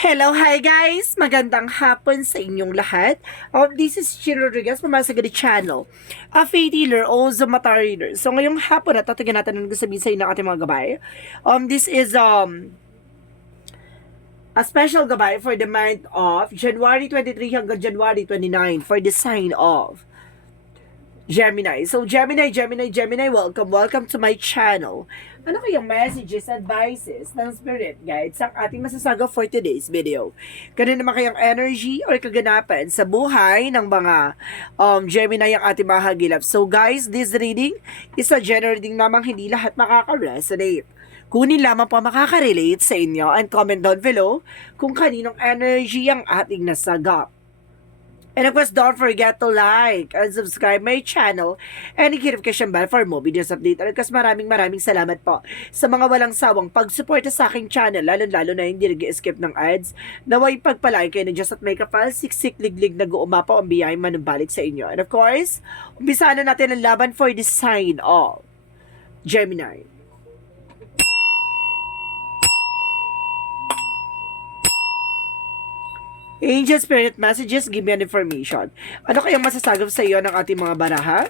Hello, hi guys! Magandang hapon sa inyong lahat. This is Chino Rodriguez from Masagadi Channel, a faith healer, also mata reader. So ngayong hapon na tatagan natin ang sabihin sa inyo ng ating mga gabay. This is a special gabay for the month of January 23 hanggang January 29 for the sign of Gemini. So, Gemini, welcome to my channel. Ano kayang messages, advices ng spirit guides ang ating masasaga for today's video? Ganun naman kayang energy or kaganapan sa buhay ng mga Gemini ang ating mga hagilap. So, guys, this reading is a general reading lamang, hindi lahat makaka-resonate. Kunin lamang po makaka-relate sa inyo and comment down below kung kaninong energy ang ating nasagap. And of course, don't forget to like and subscribe my channel and hit notification bell for more videos update. And of course, maraming salamat po sa mga walang sawang pagsuporta sa aking channel, lalo na hindi nag-skip ng ads. Naway pagpalain kayo ng Diyos at may kapal, siksik liglig nag-uumapaw ang biyay manumbalik sa inyo. And of course, umpisa na natin ang laban for the sign of Gemini. Angel Spirit Messages, give me an information. Ano kayang masasagap sa iyo ng ating mga baraha?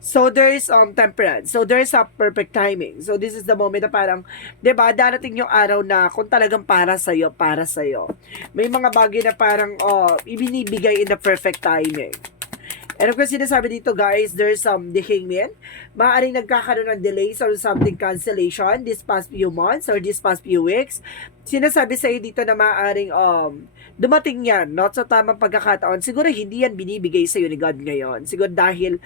So, there is temperance. So, there is a perfect timing. So, this is the moment na parang, 'di ba, darating yung araw na kung talagang para sa iyo, para sa iyo. May mga bagay na parang, ibinibigay in the perfect timing. And of course, sinasabi dito guys, there's the hangman. Maaaring nagkakaroon ng delays or something cancellation this past few months or this past few weeks. Sinasabi sa iyo dito na maaaring dumating yan, not sa tamang pagkakataon. Siguro hindi yan binibigay sa iyo ni God ngayon. Siguro dahil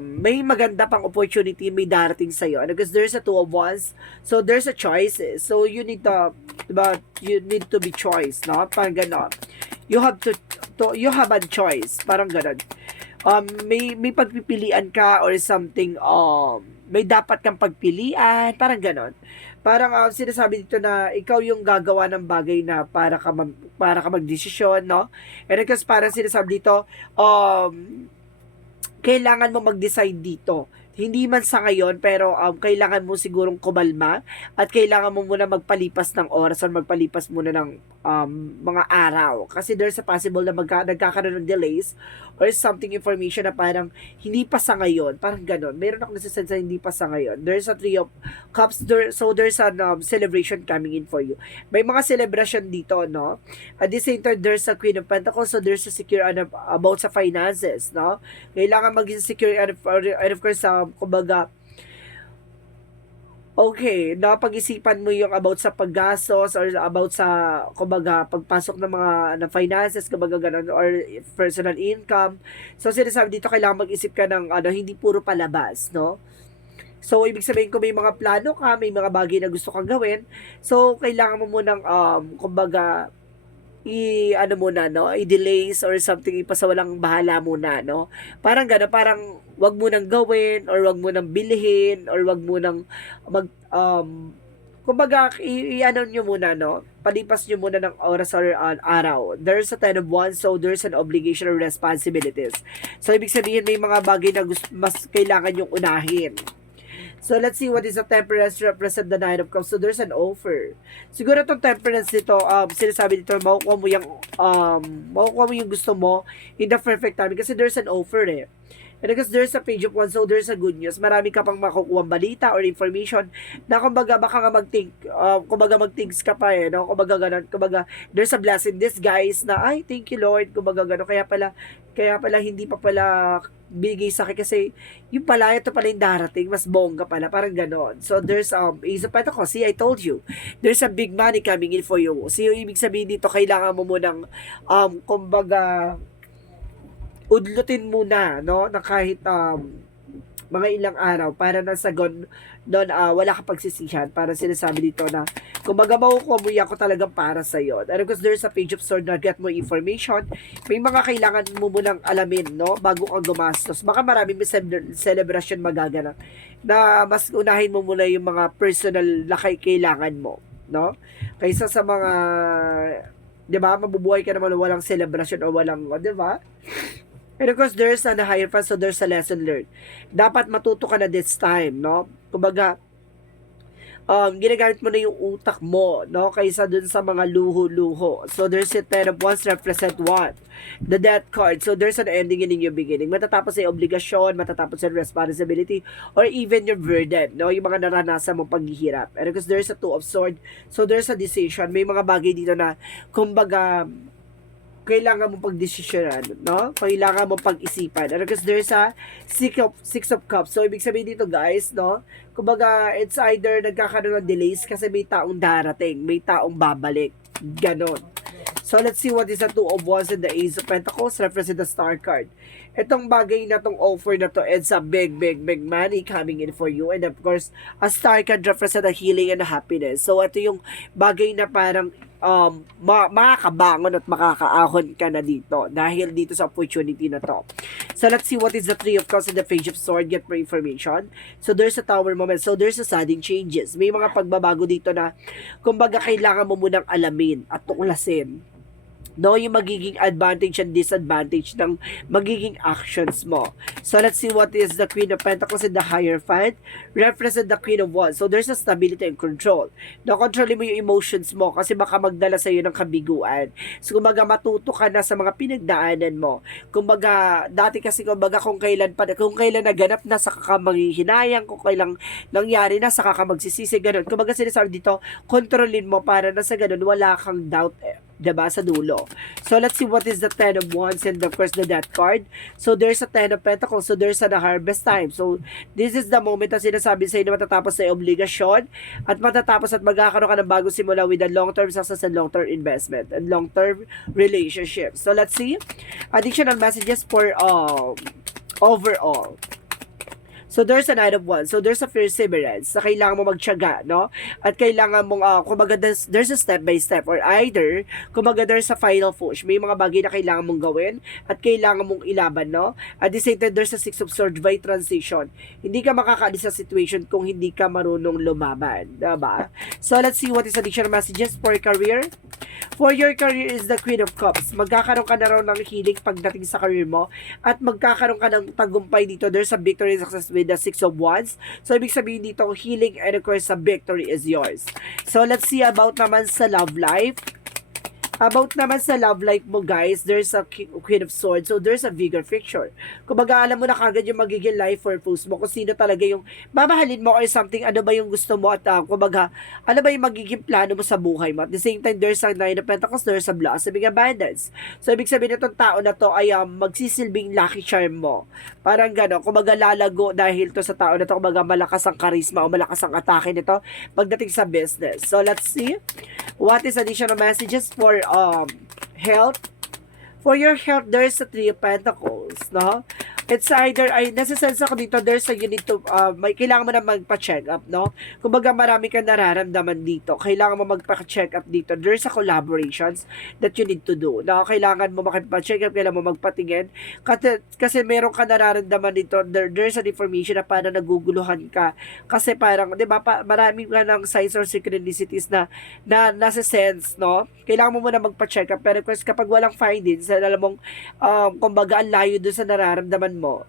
may maganda pang opportunity may darating sa iyo. And because there's a two of wands, so there's a choices. So you need to, diba, you need to be choice, no? Parang gano'n. You have you have a choice, parang gano'n. May pagpipilian ka or something, may dapat kang pagpilian, parang ganon. Parang sinasabi dito na ikaw yung gagawa ng bagay na para ka magdesisyon, no? And because parang sinasabi dito, kailangan mo mag-decide dito. Hindi man sa ngayon, pero kailangan mo sigurong kumalma at kailangan mo muna magpalipas ng oras or magpalipas muna ng mga araw. Kasi there's a possible na nagkakaroon ng delays or something information na parang hindi pa sa ngayon. Parang ganon. Meron ako nasisense na hindi pa sa ngayon. There's a three of cups, so there's a celebration coming in for you. May mga celebration dito, no? At the same time, there's a Queen of Pentacles, so there's a secure about sa finances, no? Kailangan maging secure and of course, kumbaga, okay, napag-isipan mo yung about sa paggastos or about sa, kumbaga, pagpasok ng mga na finances, kumbaga ganun, or personal income. So, sinasabi dito, kailangan mag-isip ka ng, hindi puro palabas, no? So, ibig sabihin ko may mga plano ka, may mga bagay na gusto kang gawin. So, kailangan mo munang, kumbaga, muna, no, i-delays or something, ipasawalang bahala muna, no, parang gano'n, parang wag mo nang gawin or wag mo nang bilhin or wag mo nang kumbaga nyo muna, no, palipas nyo muna ng oras or araw. There's a 10 of wands, so there's an obligation or responsibilities. So ibig sabihin may mga bagay na mas kailangan yung unahin. So, let's see what is the temperance represent the Nine of Cups. So, there's an offer. Siguro itong temperance dito, sinasabi dito, makukuha mo yung gusto mo in the perfect time. Kasi there's an offer eh. And because there's a page of one, so there's a good news. Marami ka pang makukuha balita or information na kumbaga baka nga mag-thinks ka pa eh, no? Kumbaga ganun, kumbaga there's a blessing this guys na ay thank you Lord, kumbaga ganun. Kaya pala hindi pa pala bigay sa akin kasi yung pala ito pala yung darating, mas bongga pala, parang ganon. So there's Ace of Pentacles, see I told you, there's a big money coming in for you. So yung ibig sabihin dito, kailangan mo munang kumbaga udlutin muna, no, na kahit mga ilang araw para na sa doon wala ka pagsisihan. Para sinasabi dito na kumbaga makukuha mo yan ko talagang para sa iyo. And because there's a page of sword na get more information, may mga kailangan mo munang alamin, no, bago kang gumastos. Baka maraming celebration magaganap na mas unahin mo muna yung mga personal na kailangan mo, no, kaysa sa mga, di ba, mabubuhay ka naman walang celebration o walang, di ba? And of course, there's a higher path, so there's a lesson learned. Dapat matuto ka na this time, no? Kumbaga, ginagamit mo na yung utak mo, no? Kaysa dun sa mga luho-luho. So, there's a ten of wands represent what? The death card. So, there's an ending and a new beginning. Matatapos ay obligasyon, matatapos ay responsibility, or even your burden, no? Yung mga naranasan mong paghihirap. And because there's a two of sword, so there's a decision. May mga bagay dito na, kumbaga, kailangan mo pagdesisyonan, no? Kailangan mo pag-isipan. And because there's a six of cups. So, ibig sabihin dito, guys, no? Kumbaga, it's either nagkakaroon ng delays kasi may taong darating, may taong babalik. Ganon. So, let's see what is the two of wands and the ace of pentacles represent the star card. Itong bagay na tong offer na to, it's a big money coming in for you. And of course, a star card represent the healing and the happiness. So, ito yung bagay na parang makakabangon at makakaahon ka na dito dahil dito sa opportunity na to. So, let's see what is the three of cups and the page of sword. Get more information. So, there's a tower moment. So, there's a sudden changes. May mga pagbabago dito na kumbaga kailangan mo munang alamin at tuklasin, no, yung magiging advantage and disadvantage ng magiging actions mo. So, let's see what is the Queen of Pentacles and the Hierophant represent the Queen of Wands. So, there's a stability and control. Kontrolin mo yung emotions mo kasi baka magdala sa'yo ng kabiguan. So, kumbaga, matuto ka na sa mga pinagdaanan mo. Kumbaga, dati kasi kumbaga kung kailan naganap na sa kakamanghihinayang, kung kailan nangyari na sa kamagsisisi, ganun. Kumbaga, sinasabi dito, kontrolin mo para na sa ganun, wala kang doubt, diba, sa dulo. So, let's see what is the Ten of Wands and of course the Death card. So, there's a Ten of Pentacles. So, there's a harvest time. So, this is the moment na sinasabi sa'yo na matatapos sa obligasyon at matatapos at magkakaroon ka ng bagong simula with a long-term success and long-term investment and long-term relationship. So, let's see. Additional messages for overall. So, there's a Knight of Wands. So, there's a perseverance na kailangan mo magtiyaga, no? At kailangan mong, kumbaga, there's a step by step or either, kumbaga, there's a final push. May mga bagay na kailangan mong gawin at kailangan mong ilaban, no? At the same time, there's a Six of Swords by transition. Hindi ka makakaalis sa situation kung hindi ka marunong lumaban, diba? So, let's see what is additional messages for career. For your career is the Queen of Cups. Magkakaroon ka na raw ng healing pagdating sa career mo at magkakaroon ka ng tagumpay dito. There's a victory and success with the Six of Wands. So, ibig sabihin dito, healing and of course, a victory is yours. So, let's see about naman sa love life. About naman sa love life mo, guys, there's a Queen of Swords. So, there's a bigger picture. Kumbaga, alam mo na kagad yung magiging life purpose mo. Kung sino talaga yung mamahalin mo or something, ano ba yung gusto mo at kumbaga, ano ba yung magiging plano mo sa buhay mo. At the same time, there's a Nine of Pentacles, there's a blossoming abundance. So, ibig sabihin itong tao na to ay magsisilbing lucky charm mo. Parang gano'n. Kumbaga, lalago dahil to sa tao na to. Kumbaga, malakas ang charisma o malakas ang atake nito pagdating sa business. So, let's see. What is additional messages for health? For your health, there's a Three of Pentacles, no? It's either, nasa-sense ako dito, there's a you need to, may kailangan mo na magpa-check up, no? Kumbaga marami kang nararamdaman dito. Kailangan mo magpa-check up dito. There's a collaborations that you need to do. No? Kailangan mo magpa-check up, kailangan mo magpatingin. Kasi meron ka nararamdaman dito, there's an information na parang naguguluhan ka. Kasi parang, di ba, marami ka ng signs or synchronicities na nasa-sense, no? Kailangan mo muna magpa-check up. Pero kapag walang findings, alam mong, kumbaga, ang layo dun sa nararamdaman mo,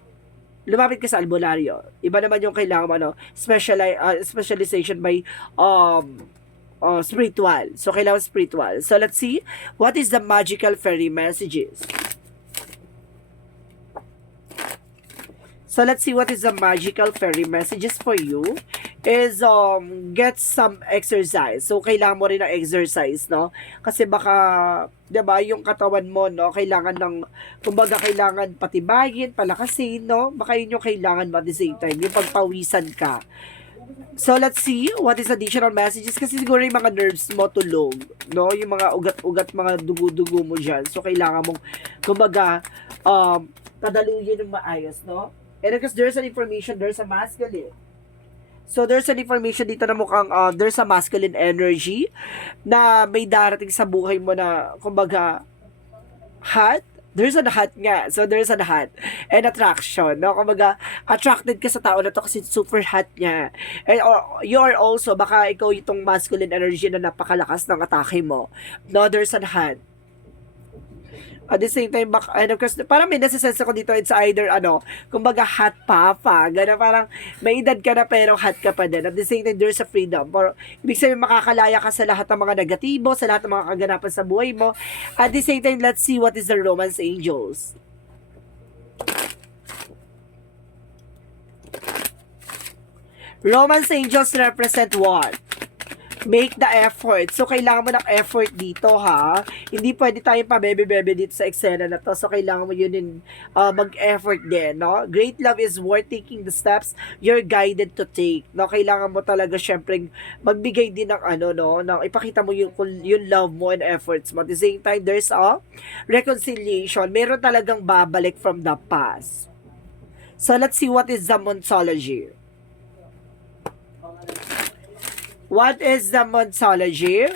lumapit ka sa albularyo. Iba naman yung kailangan mo, specialization by spiritual. So, kailangan spiritual. So, let's see. What is the magical fairy messages? So, let's see what is the magical fairy messages for you. Is, get some exercise. So, kailangan mo rin ng exercise, no? Kasi baka, diba, yung katawan mo, no? Kailangan ng, kumbaga, kailangan patibayin, palakasin, no? Baka yun yung kailangan mo at the same time. Yung pagpawisan ka. So, let's see what is additional messages. Kasi siguro yung mga nerves mo tulog, no? Yung mga ugat-ugat, mga dugo-dugo mo dyan. So, kailangan mong, kumbaga, padaluyin ng maayos, no? And because there's an information, there's a masculine. So, there's an information dito na mukhang there's a masculine energy na may darating sa buhay mo na, kumbaga, hot. There's a hot nga. So, there's a hot. And attraction, no? Kumbaga, attracted ka sa tao na to kasi super hot niya. And you are also, baka ikaw itong masculine energy na napakalakas ng atake mo. No, there's a hot. At the same time, and of course, parang may nasa-sense ako dito, it's either, kumbaga hot papa, gano'n, parang may edad ka na pero hot ka pa din. At the same time, there's a freedom. Pero, ibig sabihin, makakalaya ka sa lahat ng mga negatibo, sa lahat ng mga kaganapan sa buhay mo. At the same time, let's see what is the romance angels. Romance angels represent what? Make the effort. So, kailangan mo ng effort dito, ha? Hindi pwede tayong pabebe-bebe dito sa eksena na to. So, kailangan mo yun din mag-effort din, no? Great love is worth taking the steps you're guided to take, no? Kailangan mo talaga, syempre, magbigay din ng ipakita mo yung love mo and efforts mo. At the same time, there's a reconciliation. Meron talagang babalik from the past. So, let's see what is the Monsology. What is the Monsology?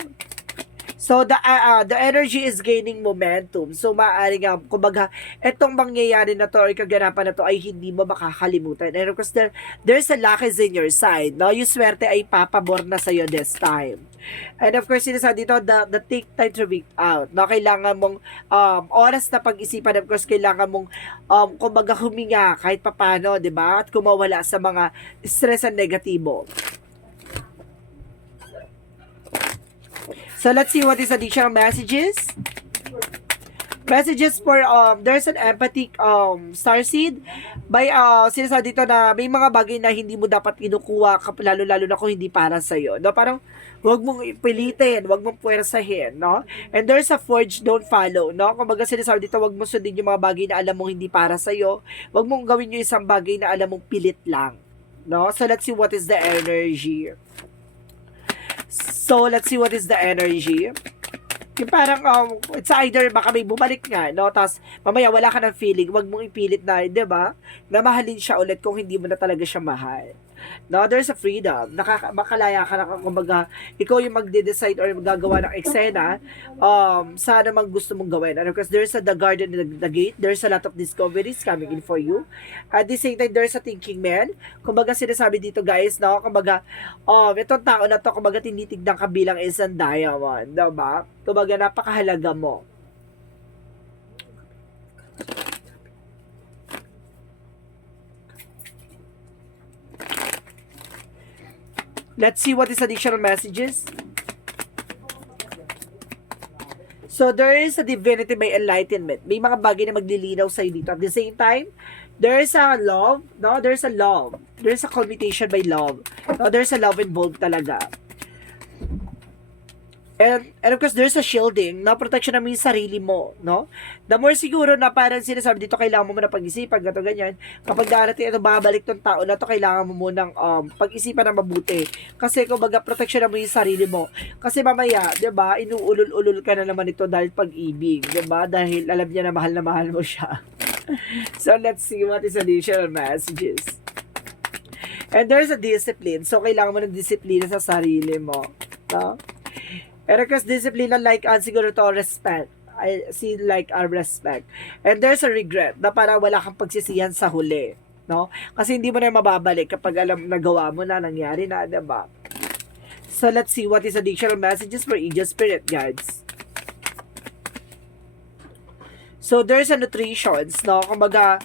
So, the energy is gaining momentum. So, maaari nga, kumbaga, etong mangyayari na to or kaganapan na to ay hindi mo makakalimutan. And of course, there's a luck is in your side. No? Yung swerte ay papabor na sa'yo this time. And of course, sinasabi dito, the take time to reach out. No? Kailangan mong oras na pag-isipan. Of course, kailangan mong kumbaga huminga kahit papano, di ba? At kumawala sa mga stress and negatibo. So, let's see what is additional messages. Messages for, there's an empathic starseed. By, sinasabi dito na may mga bagay na hindi mo dapat kinukuha, lalo-lalo na kung hindi para sa'yo. No? Parang, huwag mong ipilitin, huwag mong puwersahin, no? And there's a forge, don't follow, no? Kung baga sinasabi dito, huwag mong sundin yung mga bagay na alam mong hindi para sa'yo. Huwag mong gawin yung isang bagay na alam mong pilit lang. No? So, let's see what is the energy. So, let's see what is the energy. Yung parang, it's either baka may bumalik nga, no? Tapos, mamaya wala ka ng feeling, wag mong ipilit na, di ba? Na mahalin siya ulit kung hindi mo na talaga siya mahal. No, there's a freedom. Makalaya ka na, kumbaga, ikaw yung magde-decide or magagawa ng eksena, saan naman gusto mong gawin. And of course, there's the garden and the gate. There's a lot of discoveries coming in for you. At the same time, there's a thinking man. Kumbaga, sinasabi dito, guys, no? Kumbaga, itong tao na to, kumbaga, tinitignan ka bilang isang diamond. Diba? Kumbaga, napakahalaga mo. Let's see what is additional messages. So, there is a divinity by enlightenment. May mga bagay na maglilinaw sa'yo dito. At the same time, there is a love. No? There's a love. There's a commutation by love. No? There's a love involved talaga. And of course, there's a shielding, na protection naman yung sarili mo, no? The more siguro na parang sinasabi dito, kailangan mo muna pag-isipan, gato ganyan. Kapag darating ito, babalik tong tao na to, kailangan mo munang pag-isipan na mabuti. Kasi kumbaga, protection naman yung sarili mo. Kasi mamaya, di ba, inuulol-ulol ka na naman ito dahil pag-ibig, di ba? Dahil alam niya na mahal mo siya. So, let's see what is additional messages. And there's a discipline. So, kailangan mo ng disiplina sa sarili mo, no? And of course, discipline like siguro to respect. I see like respect. And there's a regret na para wala kang pagsisihan sa huli. No? Kasi hindi mo na mababalik kapag alam nagawa mo na, nangyari na, diba? So, let's see what is additional messages for Angel Spirit Guides. So, there's a nutritions, no? Kumbaga,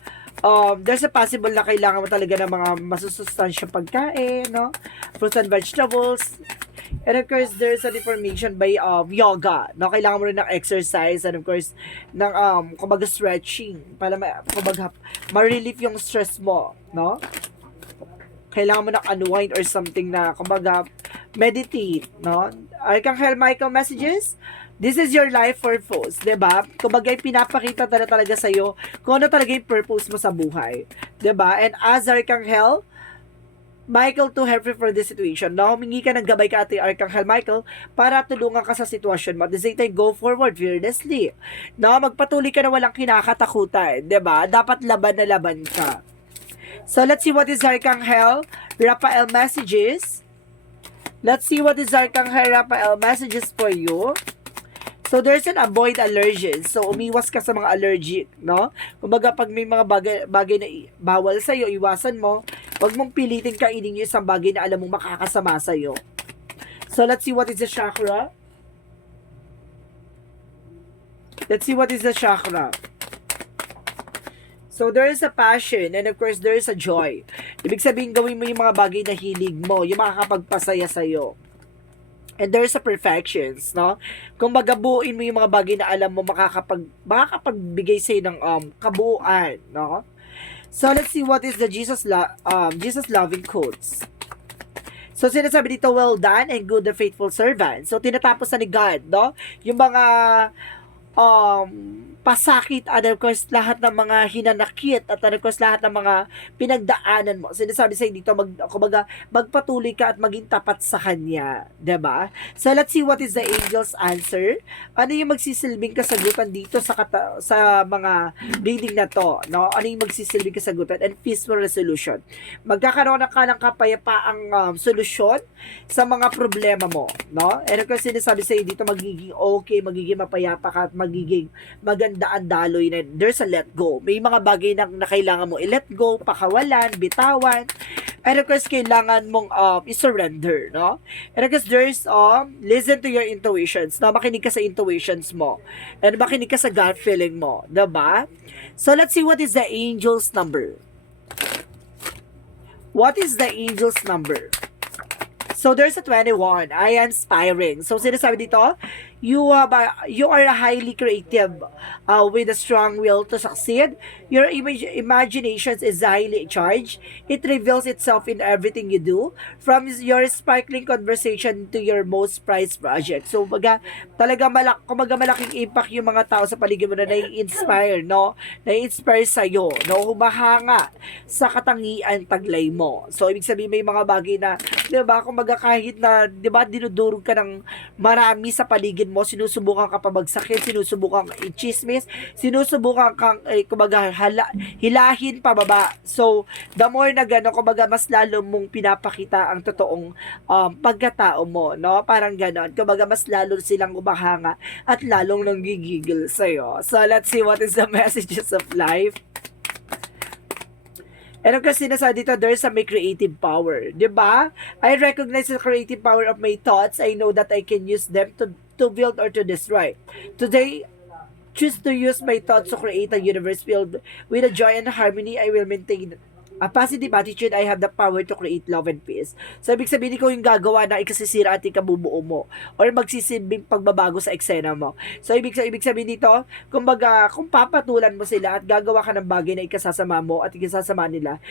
there's a possible na kailangan mo talaga ng mga masusustansyang pagkain, no? Fruits and vegetables. And of course, there's an information by yoga. No? Kailangan mo rin ng exercise and of course, ng kumbaga stretching para kumbaga ma-relieve yung stress mo, no? Kailangan mo ng unwind or something na kumbaga meditate, no? Archangel Michael messages. This is your life purpose, 'di ba? Kumbaga pinapakita talaga sa iyo kung ano talaga yung purpose mo sa buhay, 'di ba? And as Archangel Michael to help you for this situation. No, humingi ka ng gabay ka, Ate Archangel Michael, para tulungan ka sa sitwasyon mo. At the same time, go forward fearlessly. No, magpatuloy ka na walang kinakatakutan, 'di ba? Dapat laban na laban ka. So, let's see what is Archangel Raphael messages. Let's see what is Archangel Raphael messages for you. So, there's an avoid allergens. So, umiwas ka sa mga allergic, no? Kumbaga, pag may mga bagay na bawal sa'yo, iwasan mo. Huwag mong pilitin kainin yung isang bagay na alam mong makakasama sa'yo. So, let's see what is the chakra. Let's see what is the chakra. So, there is a passion and of course, there is a joy. Ibig sabihin, gawin mo yung mga bagay na hilig mo, yung makakapagpasaya sa'yo. And there is a perfections, no? Kung magabuin mo yung mga bagay na alam mo, makakapagbigay sa'yo ng kabuuan, no? So, let's see what is the Jesus loving quotes. So, sinasabi dito, well done and good the faithful servant. So, tinatapos na ni God, no? Yung mga pasakit at of course lahat ng mga hinanakit at of course lahat ng mga pinagdaanan mo. Sinasabi sa dito kumbaga magpatuloy ka at maging tapat sa kanya, 'di ba? So let's see what is the angel's answer. Ano yung magsisilbing kasagutan dito sa mga reading na to, no? Ano yung magsisilbing kasagutan and peaceful resolution. Magkakaroon ka ng kapayapaang solusyon sa mga problema mo, no? And of course sinasabi sa dito magiging okay, magiging mapayapa ka at magiging maganda ang daloy na there's a let go. May mga bagay na kailangan mo i-let go, pakawalan, bitawan. And of course, kailangan mong i-surrender, no? And of course, there's listen to your intuitions. No? Makinig ka sa intuitions mo. And makinig ka sa gut feeling mo. Diba? So, let's see what is the angel's number. What is the angel's number? So, there's a 21. I am inspiring. So, sinasabi dito, you are highly creative with a strong will to succeed. Your imagination is highly charged. It reveals itself in everything you do, from your sparkling conversation to your most prized project. So, talaga malaking impact yung mga tao sa paligid mo na nai-inspire, no? Nai-inspire sa'yo, no? Humahanga sa katangian taglay mo. So, ibig sabihin may mga bagay na, di ba, kahit na, di ba, dinudurog ka ng marami sa paligid mo, sinusubukan ka pabagsakin, sinusubukan kang i-chismis, sinusubukan kang hilahin pababa. So, the more na gano'n, kumbaga mas lalo mong pinapakita ang totoong pagkatao mo, no? Parang gano'n. Kumbaga mas lalo silang umahanga at lalong nanggigigil sa'yo. So, let's see what is the messages of life. And of course, sinasabi dito, there's a may creative power. Diba? I recognize the creative power of my thoughts. I know that I can use them to build or to destroy. Today, choose to use my thoughts to create a universe filled with a joy and harmony. I will maintain a positive attitude. I have the power to create love and peace. So, ibig sabihin ko yung gagawa na ikasisira at ikabubuo mo or magsisilbing pagbabago sa eksena mo. So, ibig sabihin dito, kumbaga, kung papatulan mo sila at gagawa ka ng bagay na ikasasama mo at ikasasama nila,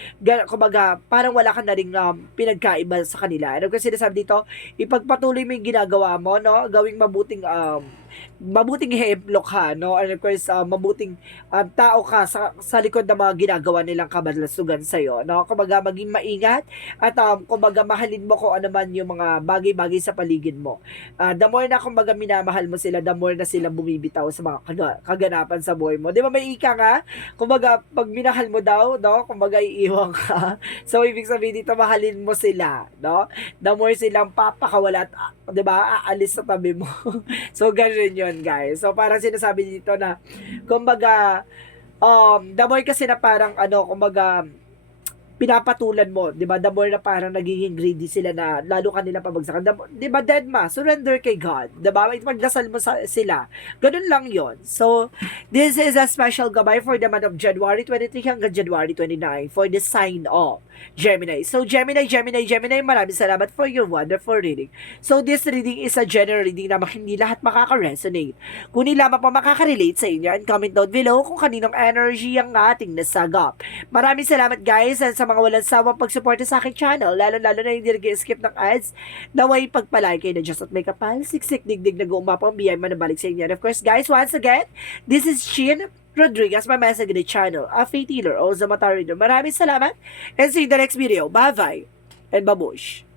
kumbaga, parang wala ka na rin pinagkaiba sa kanila. Ano kasi sinasabi dito, ipagpatuloy mo yung ginagawa mo, no? Gawing mabuting ehemplo ka, no? And of course, mabuting tao ka sa likod ng mga ginagawa nilang kabalasugan sa'yo, no? Kumbaga, maging maingat at kumbaga, mahalin mo kung ano man yung mga bagay-bagay sa paligid mo. The more na kumbaga minamahal mo sila, the more na sila bumibitaw sa mga kaganapan sa buhay mo. Di ba may ika nga? Kumbaga, pag minahal mo daw, no? Kumbaga, iiwan ka. So, ibig sabihin dito, mahalin mo sila, no? The more silang papakawala at, di ba, aalis sa tabi mo. So, ganun yun, guys. So, parang sinasabi dito na, kumbaga, the more kasi na parang, kumbaga, pinapatulan mo, 'di ba? The more na parang nagiging greedy sila na lalo kanila pabagsakan. 'Di ba? Deadma, surrender kay God, 'di ba? Magdasal mo sila. Ganun lang 'yon. So, this is a special gabay for the month of January 23 hanggang January 29 for the sign of Gemini. So, Gemini, maraming salamat for your wonderful reading. So, this reading is a general reading na hindi lahat makaka-resonate. Kung lamang pa makaka-relate sa inyo, and comment down below kung kaninong energy ang ating nasagap. Maraming salamat, guys, and sa mga walang sawang pagsuporta sa aking channel, lalo-lalo na hindi nag-skip ng ads, naway pagpalay kayo na Diyos at may kapal, siksik, digdig na guumapang biyay manabalik sa inyo. And of course, guys, once again, this is Shin Rodriguez, my message in the channel, a faith healer, also Mata Reader. Maraming salamat, and see you in the next video. Bye-bye, and babush!